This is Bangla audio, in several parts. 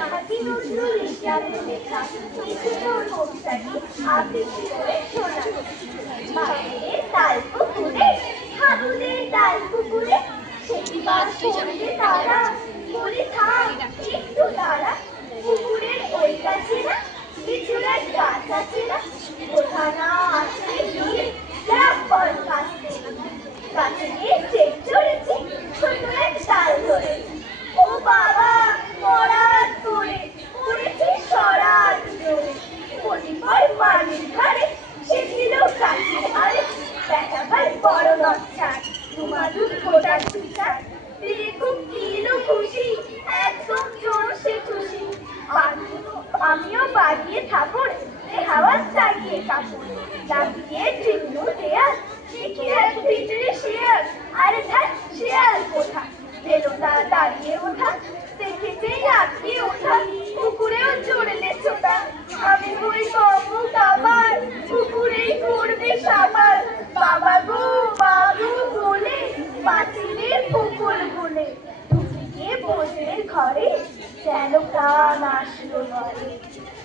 কাজী নজরুল ইসলামের লেখা কিছুর কবিতাটি আবৃত্তি করে শোনান। বাঁকুড়ের তাল পুকুরে, হাবুদের তাল পুকুরে, সেটিবার করবে তারা, বলে থাক একটু তারা। পুকুরের ওই গাছে না, বিচুলার গাছ আছে না, কোথা না আসে গিয়ে রাব্বর কাছে। গাছে গিয়ে চেক চড়েছি, ছোট এক ডাল ধরেছি। ও বাবা মরার করে পড়েছি সরার জোরে। কতিপয় বাড়ির ঘরে সে ছিল গাছের আড়ে, দেখা ভাই বড় লজ্জার দুমাদুর গোটা দুইটার। দিলে খুব কিলো খুশি, একদম জোর সে খুশি। আমিও বাড়িয়ে থাপড়, হাওয়া চাগিয়ে কাপড় লাগিয়ে চিহ্ন দেয়াল। দেখি এক ভিতরে শিয়াল, আরে ধ্যাৎ শিয়াল কোথা, এলো তা দাঁড়িয়ে ওঠা। দেখেছেই আটকে ওঠা, পুকুরেও জড়লে ছোটা। আমি হই কমুক আবার, পুকুরেই করবে সাবার। বাবা গো মা গো বলে মাছিদের পুকুর বলে ঢুকে গিয়ে বসবে ঘরে, যেন প্রাণ আসলো ঘরে।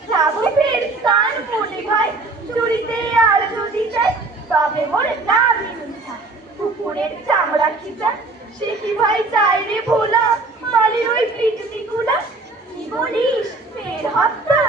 যাবো ফের কান মনে ভাই, চুরিতে আর যদি চাই, তবে মোর না বিনুঠা পুকুরের চামড়া খিচা। সে কি ভাই চাই রে ভোলা, মালি ওই পিটনি গুলা। কি বলিস ফের হত্যা,